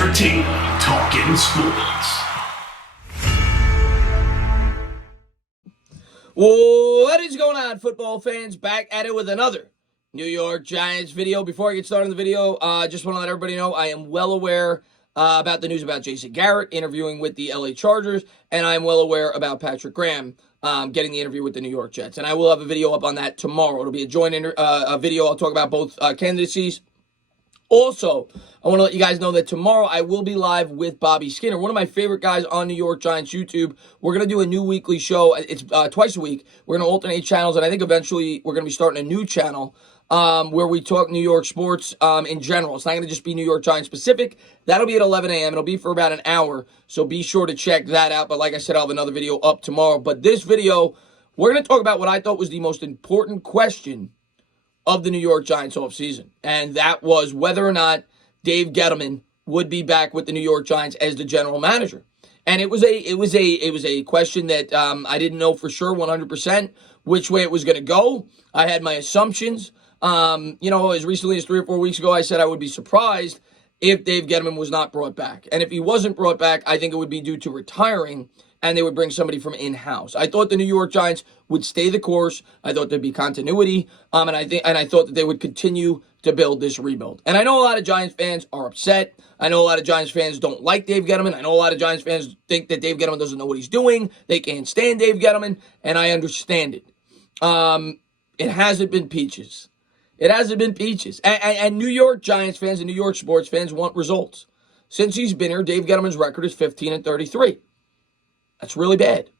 entertaining talking sports. What is going on, football fans? Back at it with another New York Giants video. Before I get started on the video, just want to let everybody know I am well aware about the news about Jason Garrett interviewing with the LA Chargers, and I'm well aware about Patrick Graham getting the interview with the New York Jets. And I will have a video up on that tomorrow. It'll be a joint video. I'll talk about both candidacies. Also, I want to let you guys know that tomorrow I will be live with Bobby Skinner, one of my favorite guys on New York Giants YouTube. We're going to do a new weekly show. It's twice a week. We're going to alternate channels, and I think eventually we're going to be starting a new channel where we talk New York sports in general. It's not going to just be New York Giants specific. That'll be at 11 a.m. It'll be for about an hour, so be sure to check that out. But like I said, I'll have another video up tomorrow. But this video, we're going to talk about what I thought was the most important question of the New York Giants offseason, and that was whether or not Dave Gettleman would be back with the New York Giants as the general manager. And it was a question that I didn't know for sure 100% which way it was going to go. I had my assumptions. As recently as 3 or 4 weeks ago, I said I would be surprised if Dave Gettleman was not brought back. And if he wasn't brought back, I think it would be due to retiring, and they would bring somebody from in-house. I thought the New York Giants would stay the course. I thought there'd be continuity, and I thought that they would continue to build this rebuild. And I know a lot of Giants fans are upset. I know a lot of Giants fans don't like Dave Gettleman. I know a lot of Giants fans think that Dave Gettleman doesn't know what he's doing. They can't stand Dave Gettleman, and I understand it. It hasn't been peaches. It hasn't been peaches. And New York Giants fans and New York sports fans want results. Since he's been here, Dave Gettleman's record is 15-33. That's really bad.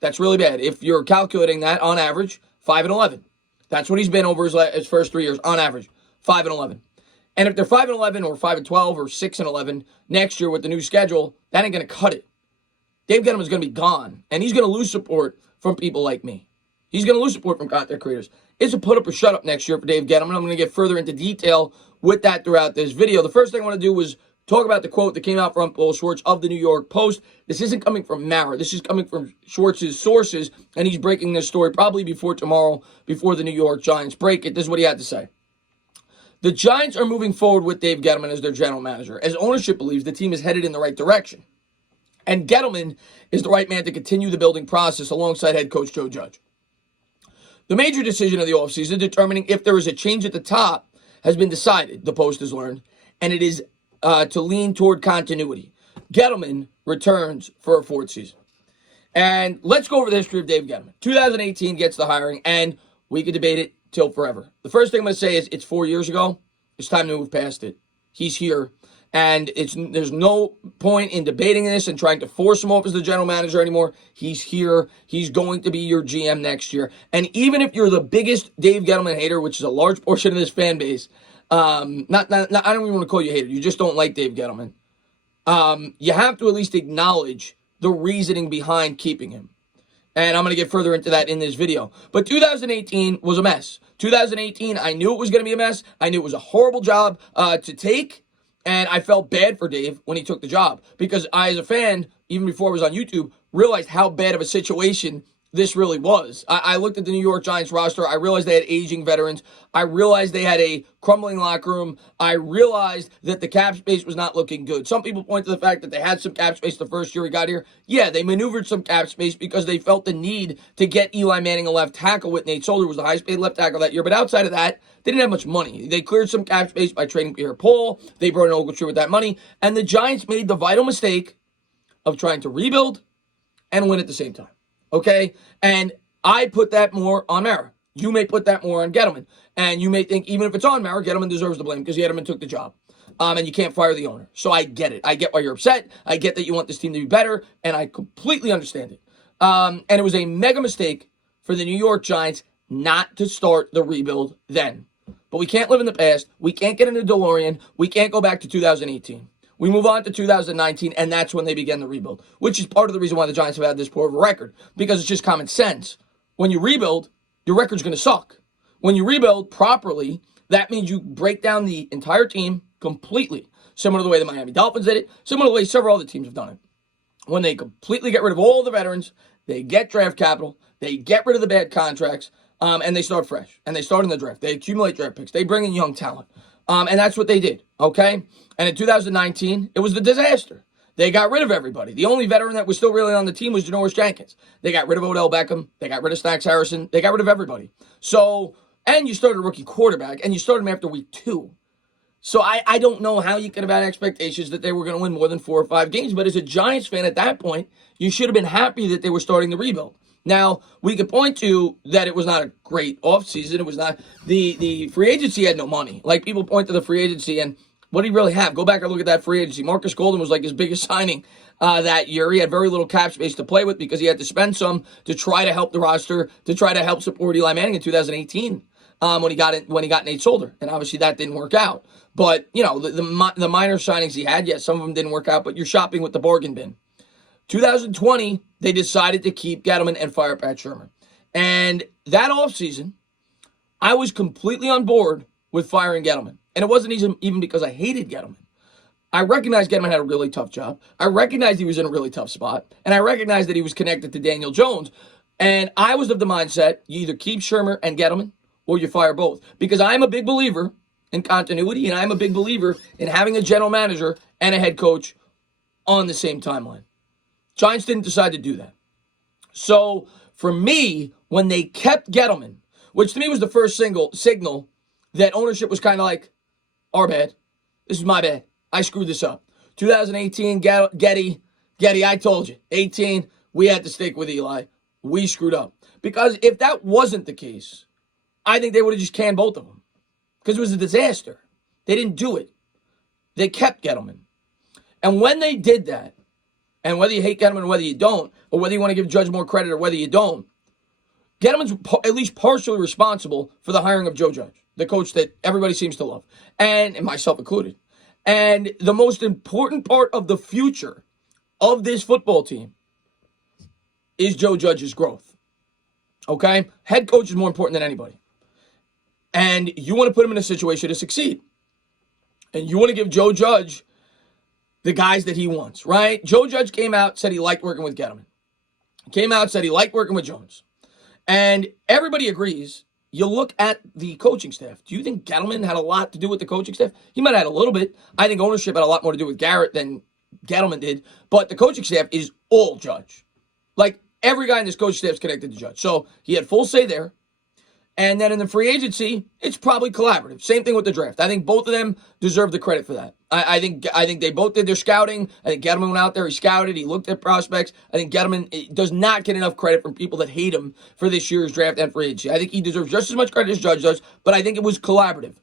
That's really bad. If you're calculating that on average, 5-11. That's what he's been over his first 3 years on average, 5-11. And if they're 5-11 or 5-12 or 6-11 next year with the new schedule, that ain't going to cut it. Dave Gettleman's going to be gone, and he's going to lose support from people like me. He's going to lose support from content creators. It's a put up or shut up next year for Dave Gettleman. I'm going to get further into detail with that throughout this video. The first thing I want to do was talk about the quote that came out from Paul Schwartz of the New York Post. This isn't coming from Mara. This is coming from Schwartz's sources, and he's breaking this story probably before tomorrow, before the New York Giants break it. This is what he had to say. The Giants are moving forward with Dave Gettleman as their general manager, as ownership believes the team is headed in the right direction. And Gettleman is the right man to continue the building process alongside head coach Joe Judge. The major decision of the offseason, determining if there is a change at the top, has been decided, the Post has learned, and it is to lean toward continuity. Gettleman returns for a fourth season. And let's go over the history of Dave Gettleman. 2018 gets the hiring, and we could debate it till forever. The first thing I'm going to say is it's 4 years ago. It's time to move past it. He's here, and there's no point in debating this and trying to force him off as the general manager anymore. He's here. He's going to be your GM next year. And even if you're the biggest Dave Gettleman hater, which is a large portion of this fan base, I don't even want to call you a hater. You just don't like Dave Gettleman. You have to at least acknowledge the reasoning behind keeping him. And I'm going to get further into that in this video. But 2018 was a mess. 2018, I knew it was going to be a mess. I knew it was a horrible job to take. And I felt bad for Dave when he took the job. Because I, as a fan, even before I was on YouTube, realized how bad of a situation this really was. I looked at the New York Giants roster. I realized they had aging veterans. I realized they had a crumbling locker room. I realized that the cap space was not looking good. Some people point to the fact that they had some cap space the first year he got here. Yeah, they maneuvered some cap space because they felt the need to get Eli Manning a left tackle with Nate Solder, who was the highest paid left tackle that year. But outside of that, they didn't have much money. They cleared some cap space by trading Pierre Paul. They brought in Ogletree with that money. And the Giants made the vital mistake of trying to rebuild and win at the same time. Okay? And I put that more on Mara. You may put that more on Gettleman. And you may think, even if it's on Mara, Gettleman deserves the blame because Gettleman took the job. And you can't fire the owner. So I get it. I get why you're upset. I get that you want this team to be better. And I completely understand it. And it was a mega mistake for the New York Giants not to start the rebuild then. But we can't live in the past. We can't get in a DeLorean. We can't go back to 2018. We move on to 2019, and that's when they began the rebuild, which is part of the reason why the Giants have had this poor of a record, because it's just common sense. When you rebuild, your record's going to suck. When you rebuild properly, that means you break down the entire team completely, similar to the way the Miami Dolphins did it, similar to the way several other teams have done it. When they completely get rid of all the veterans, they get draft capital, they get rid of the bad contracts, and they start fresh. And they start in the draft. They accumulate draft picks. They bring in young talent. And that's what they did, okay? And in 2019, it was the disaster. They got rid of everybody. The only veteran that was still really on the team was Janoris Jenkins. They got rid of Odell Beckham. They got rid of Snacks Harrison. They got rid of everybody. So, and you started a rookie quarterback, and you started him after week 2. So I don't know how you could have had expectations that they were going to win more than 4 or 5 games. But as a Giants fan at that point, you should have been happy that they were starting the rebuild. Now, we could point to that it was not a great offseason. It was not, the free agency had no money. Like, people point to the free agency, and what did he really have? Go back and look at that free agency. Marcus Golden was like his biggest signing that year. He had very little cap space to play with because he had to spend some to try to help the roster, to try to help support Eli Manning in 2018 when he got Nate Solder. And obviously that didn't work out. But, you know, the minor signings he had, yes, some of them didn't work out, but you're shopping with the bargain bin. 2020, they decided to keep Gettleman and fire Pat Shermer. And that offseason, I was completely on board with firing Gettleman. And it wasn't even because I hated Gettleman. I recognized Gettleman had a really tough job. I recognized he was in a really tough spot. And I recognized that he was connected to Daniel Jones. And I was of the mindset, you either keep Shermer and Gettleman or you fire both. Because I'm a big believer in continuity, and I'm a big believer in having a general manager and a head coach on the same timeline. Giants didn't decide to do that. So for me, when they kept Gettleman, which to me was the first signal that ownership was kind of like, our bad. This is my bad. I screwed this up. 2018, Getty, I told you. 18, we had to stick with Eli. We screwed up. Because if that wasn't the case, I think they would have just canned both of them. Because it was a disaster. They didn't do it. They kept Gettleman. And when they did that, and whether you hate Gettleman or whether you don't, or whether you want to give Judge more credit or whether you don't, Gettleman's at least partially responsible for the hiring of Joe Judge, the coach that everybody seems to love, and myself included. And the most important part of the future of this football team is Joe Judge's growth. Okay? Head coach is more important than anybody. And you want to put him in a situation to succeed. And you want to give Joe Judge the guys that he wants, right? Joe Judge came out, said he liked working with Gettleman. Came out, said he liked working with Jones. And everybody agrees. You look at the coaching staff. Do you think Gettleman had a lot to do with the coaching staff? He might have had a little bit. I think ownership had a lot more to do with Garrett than Gettleman did. But the coaching staff is all Judge. Like, every guy in this coaching staff is connected to Judge. So he had full say there. And then in the free agency, it's probably collaborative. Same thing with the draft. I think both of them deserve the credit for that. I think they both did their scouting. I think Gettleman went out there, he scouted, he looked at prospects. I think Gettleman does not get enough credit from people that hate him for this year's draft and free agency. I think he deserves just as much credit as Judge does, but I think it was collaborative.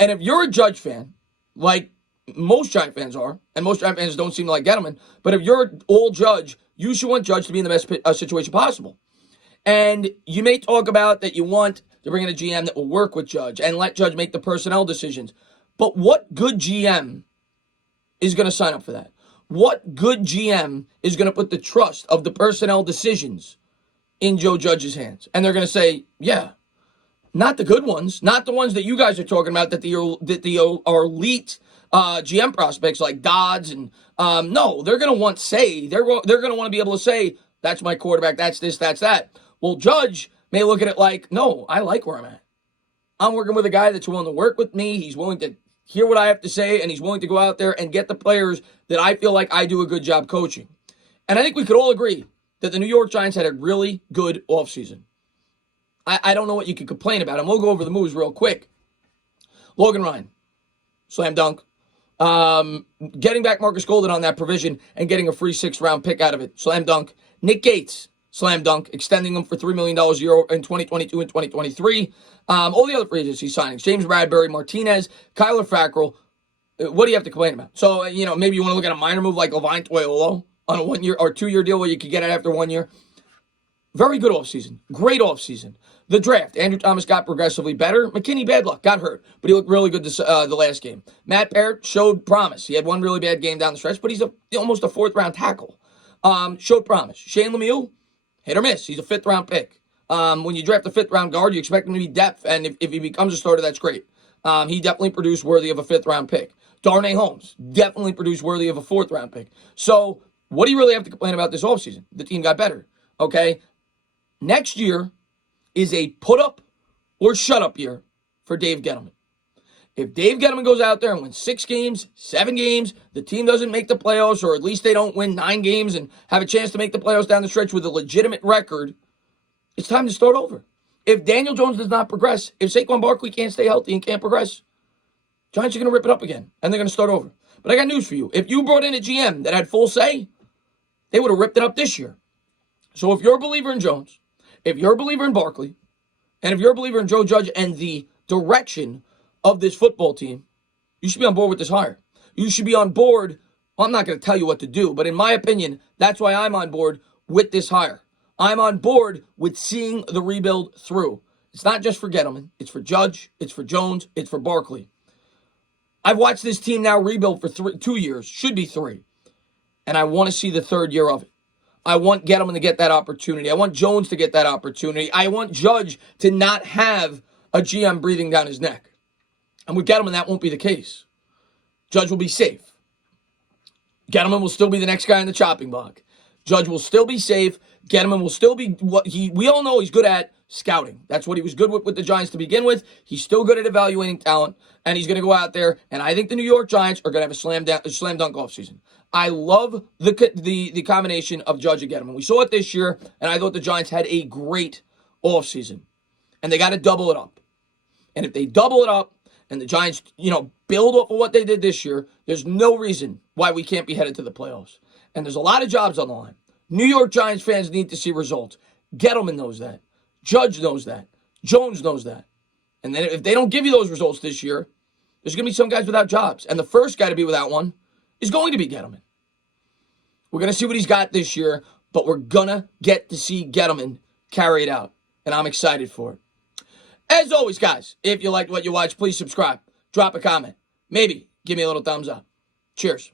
And if you're a Judge fan, like most Giant fans are, and most Giant fans don't seem to like Gettleman, but if you're all Judge, you should want Judge to be in the best situation possible. And you may talk about that you want to bring in a GM that will work with Judge and let Judge make the personnel decisions. But what good GM is going to sign up for that? What good GM is going to put the trust of the personnel decisions in Joe Judge's hands? And they're going to say, yeah, not the good ones, not the ones that you guys are talking about, that the elite GM prospects like Dodds and no, they're going to want say. They're going to want to be able to say, that's my quarterback, that's this, that's that. Well, Judge may look at it like, no, I like where I'm at. I'm working with a guy that's willing to work with me. He's willing to hear what I have to say, and he's willing to go out there and get the players that I feel like I do a good job coaching. And I think we could all agree that the New York Giants had a really good offseason. I don't know what you could complain about, and we'll go over the moves real quick. Logan Ryan, slam dunk. Getting back Marcus Golden on that provision and getting a free 6th-round pick out of it, slam dunk. Nick Gates, slam dunk, extending him for $3 million a year in 2022 and 2023. All the other free agency signings, James Bradbury, Martinez, Kyler Fackrell. What do you have to complain about? So, maybe you want to look at a minor move like Levine Toilolo on a 1-year or 2-year deal where you could get it after 1 year. Very good offseason. Great offseason. The draft, Andrew Thomas got progressively better. McKinney, bad luck, got hurt, but he looked really good the last game. Matt Parrott showed promise. He had one really bad game down the stretch, but he's almost a 4th-round tackle. Showed promise. Shane Lemieux, hit or miss. He's a 5th-round pick. When you draft a 5th-round guard, you expect him to be depth, and if he becomes a starter, that's great. He definitely produced worthy of a 5th-round pick. Darnay Holmes definitely produced worthy of a 4th-round pick. So what do you really have to complain about this offseason? The team got better, okay? Next year is a put-up or shut-up year for Dave Gettleman. If Dave Gettleman goes out there and wins 6 games, 7 games, the team doesn't make the playoffs, or at least they don't win 9 games and have a chance to make the playoffs down the stretch with a legitimate record, it's time to start over. If Daniel Jones does not progress, if Saquon Barkley can't stay healthy and can't progress, Giants are going to rip it up again, and they're going to start over. But I got news for you. If you brought in a GM that had full say, they would have ripped it up this year. So if you're a believer in Jones, if you're a believer in Barkley, and if you're a believer in Joe Judge and the direction of this football team, you should be on board with this hire. You should be on board. Well, I'm not going to tell you what to do, but in my opinion, that's why I'm on board with this hire. I'm on board with seeing the rebuild through. It's not just for Gettleman. It's for Judge. It's for Jones. It's for Barkley. I've watched this team now rebuild for 2 years, should be 3, and I want to see the 3rd year of it. I want Gettleman to get that opportunity. I want Jones to get that opportunity. I want Judge to not have a GM breathing down his neck. And with Gettleman, that won't be the case. Judge will be safe. Gettleman will still be the next guy in the chopping block. Judge will still be safe. Gettleman will still be what we all know he's good at, scouting. That's what he was good with the Giants to begin with. He's still good at evaluating talent, and he's going to go out there, and I think the New York Giants are going to have a slam dunk offseason. I love the combination of Judge and Gettleman. We saw it this year, and I thought the Giants had a great offseason, and they got to double it up. And if they double it up, and the Giants, build off of what they did this year, there's no reason why we can't be headed to the playoffs. And there's a lot of jobs on the line. New York Giants fans need to see results. Gettleman knows that. Judge knows that. Jones knows that. And then if they don't give you those results this year, there's going to be some guys without jobs. And the first guy to be without one is going to be Gettleman. We're going to see what he's got this year, but we're going to get to see Gettleman carry it out. And I'm excited for it. As always, guys, if you liked what you watched, please subscribe. Drop a comment. Maybe give me a little thumbs up. Cheers.